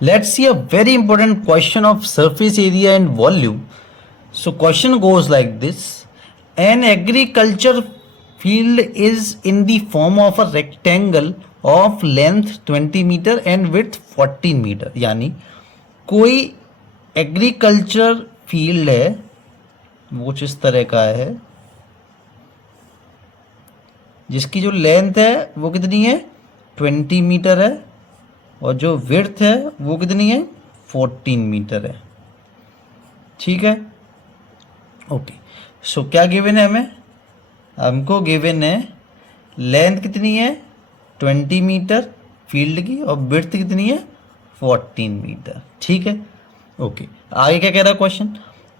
Let's see a very important question of surface area and volume. So question goes like this. An agriculture field is in the form of a rectangle of length 20 meter and width 14 meter. यानी कोई agriculture field है वो कुछ इस तरह का है जिसकी जो लेंथ है वो कितनी है 20 मीटर है और जो विड्थ है वो कितनी है 14 मीटर है। ठीक है, ओके। सो क्या गिवन है हमें? हमको गिवन है लेंथ कितनी है 20 मीटर फील्ड की और विड्थ कितनी है 14 मीटर। ठीक है, ओके। आगे क्या कह रहा है question?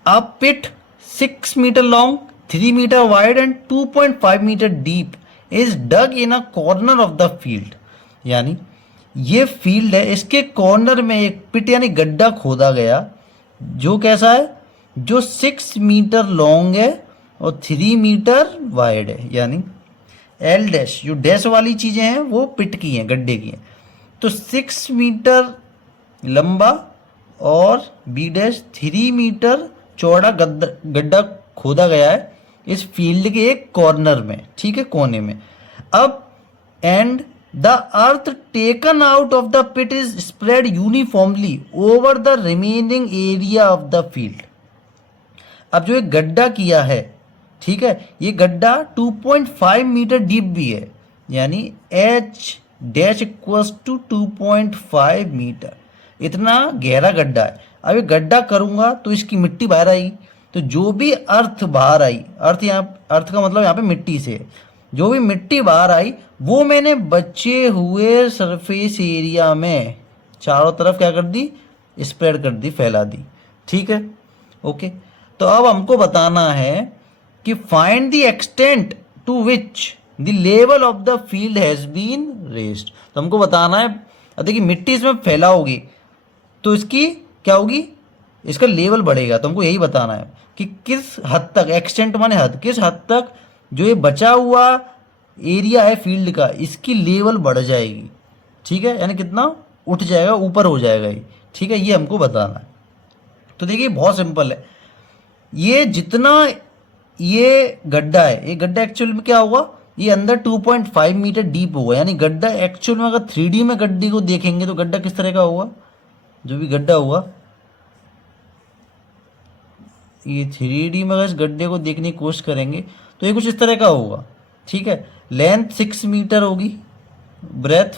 A pit 6 metre long 3 metre wide and 2.5 metre deep is dug in a corner of the field. यानी ये फील्ड है, इसके कॉर्नर में एक पिट यानी गड्ढा खोदा गया जो कैसा है, जो 6 मीटर लॉन्ग है और 3 मीटर वाइड है। यानी एल डैश, जो डैश वाली चीज़ें हैं वो पिट की हैं, गड्ढे की हैं। तो 6 मीटर लंबा और बी डैश 3 मीटर चौड़ा गड्ढा खोदा गया है इस फील्ड के एक कॉर्नर में। ठीक है, कोने में। अब and the earth taken out of the pit is spread uniformly over the remaining area of the field. अब जो एक गड्ढा किया है, ठीक है, ये गड्ढा 2.5 मीटर डीप भी है, यानी H dash equals to 2.5 metre, इतना गहरा गड्ढा है। अब ये गड्ढा करूंगा तो इसकी मिट्टी बाहर आएगी, तो जो भी अर्थ बाहर आई, अर्थ यहाँ, अर्थ का मतलब यहाँ पे मिट्टी से है, जो भी मिट्टी बाहर आई वो मैंने बचे हुए सरफेस एरिया में चारों तरफ क्या कर दी, स्प्रेड कर दी, फैला दी। ठीक है, ओके। तो अब हमको बताना है कि find the extent to which the level of the field has been raised. तो हमको बताना है, देखिए मिट्टी इसमें फैला होगी तो इसकी क्या होगी, इसका लेवल बढ़ेगा। तो हमको यही बताना है कि किस हद तक, एक्सटेंट माने हद, किस हद तक जो ये बचा हुआ एरिया है फील्ड का, इसकी लेवल बढ़ जाएगी। ठीक है, यानी कितना उठ जाएगा, ऊपर हो जाएगा ये। ठीक है, ये हमको बताना है। तो देखिए बहुत सिंपल है, ये जितना ये गड्ढा है, ये गड्ढा एक्चुअल में क्या होगा, ये अंदर 2.5 मीटर डीप होगा। यानी गड्ढा एक्चुअल में अगर 3D में गड्ढे को देखेंगे तो गड्ढा किस तरह का होगा, जो भी गड्ढा होगा, ये 3D में अगर इस गड्ढे को देखने की कोशिश करेंगे तो ये कुछ इस तरह का होगा। ठीक है, लेंथ 6 मीटर होगी, ब्रेथ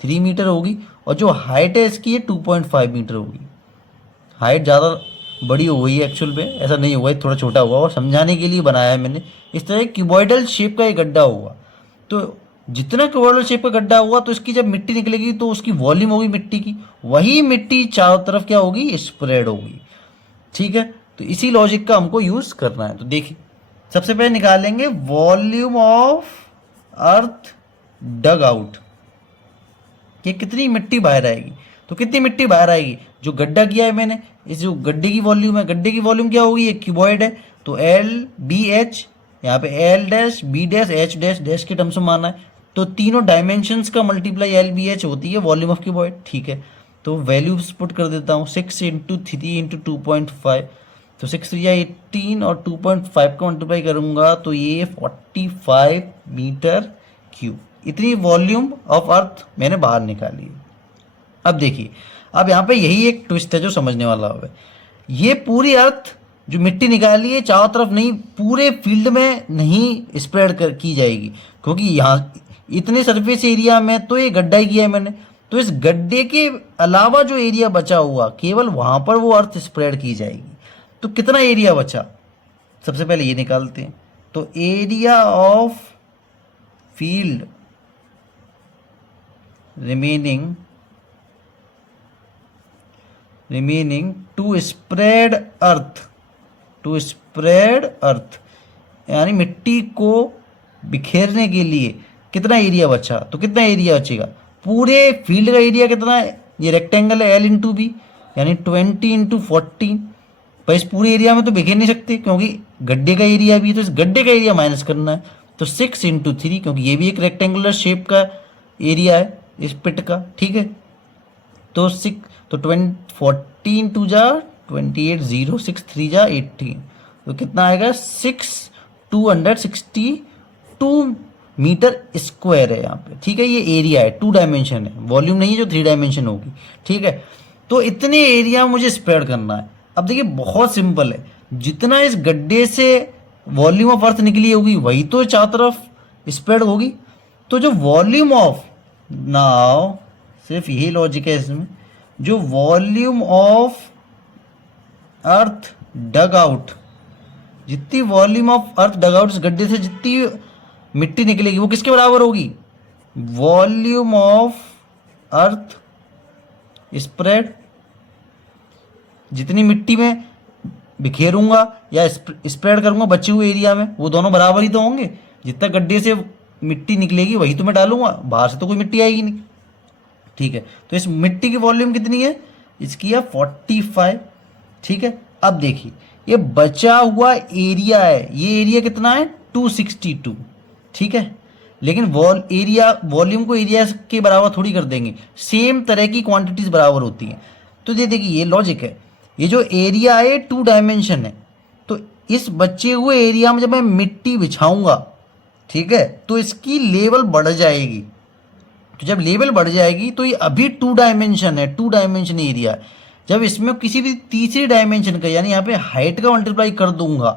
3 मीटर होगी और जो हाइट है इसकी ये 2.5 मीटर होगी। हाइट ज़्यादा बड़ी हो गई है एक्चुअल में, ऐसा नहीं हुआ है, थोड़ा छोटा हुआ और समझाने के लिए बनाया है मैंने। इस तरह क्यूबॉइडल शेप का ये गड्ढा होगा। तो जितना क्यूबॉइडल शेप का गड्ढा होगा तो इसकी जब मिट्टी निकलेगी तो उसकी वॉल्यूम होगी मिट्टी की, वही मिट्टी चारों तरफ क्या होगी, स्प्रेड होगी। ठीक है, तो इसी लॉजिक का हमको यूज करना है। तो देखिए सबसे पहले निकालेंगे volume of earth dug out, कि कितनी मिट्टी बाहर आएगी। तो कितनी मिट्टी बाहर आएगी, जो गड्ढा किया है मैंने, इस जो गड्ढे की वॉल्यूम है, गड्ढे की वॉल्यूम क्या होगी, एक क्यूबॉइड है तो एल बी एच, यहाँ पे L dash B dash H dash dash के टर्म्स में माना है, तो तीनों डायमेंशंस का मल्टीप्लाई एल बी एच होती है वॉल्यूम ऑफ क्यूबॉइड। ठीक है, तो वैल्यूज पुट कर देता हूँ, 6 इंटू 3 इंटू 2.5, तो 6 या 18 और 2.5 का मल्टीप्लाई करूँगा तो ये 45 मीटर क्यूब, इतनी वॉल्यूम ऑफ अर्थ मैंने बाहर निकाली है। अब देखिए, अब यहाँ पे यही एक ट्विस्ट है जो समझने वाला है। ये पूरी अर्थ जो मिट्टी निकाली है चारों तरफ नहीं, पूरे फील्ड में नहीं स्प्रेड कर की जाएगी, क्योंकि यहाँ इतने सरफेस एरिया में तो ये गड्ढा ही किया है मैंने, तो इस गड्ढे के अलावा जो एरिया बचा हुआ केवल वहाँ पर वो अर्थ स्प्रेड की जाएगी। तो कितना एरिया बचा, सबसे पहले ये निकालते हैं। तो area of field remaining to spread earth, यानी मिट्टी को बिखेरने के लिए कितना एरिया बचा। तो कितना एरिया बचेगा, पूरे फील्ड का एरिया कितना है, ये रेक्टेंगल है एल इंटू बी, यानी 20 इंटू 14। पर इस पूरे एरिया में तो बिखेर नहीं सकते क्योंकि गड्ढे का एरिया भी है, तो इस गड्ढे का एरिया माइनस करना है। तो 6 इंटू 3, क्योंकि ये भी एक रेक्टेंगुलर शेप का एरिया है इस पिट का। ठीक है, तो 14 जा 28, 0 6 3 जा 18, तो कितना आएगा 262 मीटर स्क्वायर है यहाँ पे। ठीक है, ये एरिया है, 2 डायमेंशन है, वॉल्यूम नहीं है जो 3 डायमेंशन होगी। ठीक है, तो इतने एरिया मुझे स्प्रेड करना है। अब देखिए बहुत सिंपल है, जितना इस गड्ढे से वॉल्यूम ऑफ अर्थ निकली होगी वही तो चारों तरफ स्प्रेड होगी। तो जो वॉल्यूम ऑफ, नाउ सिर्फ यही लॉजिक है इसमें, जो volume of earth dug out, जितनी volume of earth dug out इस गड्ढे से जितनी मिट्टी निकलेगी वो किसके बराबर होगी, वॉल्यूम ऑफ अर्थ स्प्रेड, जितनी मिट्टी में बिखेरूंगा या स्प्रेड करूंगा बचे हुए एरिया में वो दोनों बराबर ही तो होंगे। जितना गड्ढे से मिट्टी निकलेगी वही तो मैं डालूंगा, बाहर से तो कोई मिट्टी आएगी नहीं। ठीक है, तो इस मिट्टी की वॉल्यूम कितनी है, इसकी है 45। ठीक है, अब देखिए ये बचा हुआ एरिया है, ये एरिया कितना है 262। ठीक है, लेकिन वॉल्यूम को एरिया के बराबर थोड़ी कर देंगे, सेम तरह की क्वांटिटीज बराबर होती हैं। तो ये देखिए ये लॉजिक है, ये जो एरिया है 2 डायमेंशन है, तो इस बचे हुए एरिया में जब मैं मिट्टी बिछाऊंगा, ठीक है, तो इसकी लेवल बढ़ जाएगी। तो जब लेवल बढ़ जाएगी तो ये अभी 2 डायमेंशन है, 2 डायमेंशन एरिया है, जब इसमें किसी भी तीसरी डायमेंशन का यानी यहाँ पे हाइट का मल्टीप्लाई कर दूंगा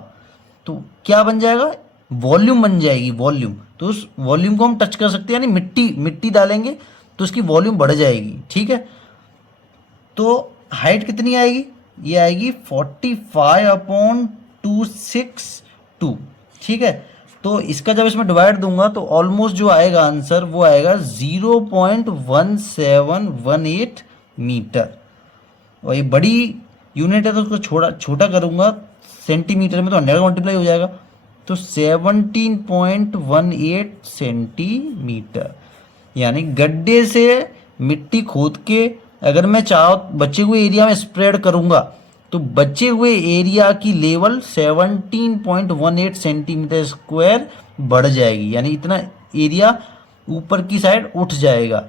तो क्या बन जाएगा, वॉल्यूम बन जाएगी, वॉल्यूम। तो उस वॉल्यूम को हम टच कर सकते हैं, यानी मिट्टी डालेंगे तो उसकी वॉल्यूम बढ़ जाएगी। ठीक है, तो हाइट कितनी आएगी, ये आएगी 45/262। ठीक है, तो इसका जब इसमें डिवाइड दूंगा तो ऑलमोस्ट जो आएगा आंसर वो आएगा 0.1718 मीटर। और ये बड़ी यूनिट है तो उसको छोटा करूंगा सेंटीमीटर में तो 100 का मल्टीप्लाई हो जाएगा, तो 17.18 सेंटीमीटर। यानी गड्ढे से मिट्टी खोद के अगर मैं बचे हुए एरिया में स्प्रेड करूंगा तो बचे हुए एरिया की लेवल 17.18 सेंटीमीटर स्क्वायर बढ़ जाएगी, यानी इतना एरिया ऊपर की साइड उठ जाएगा।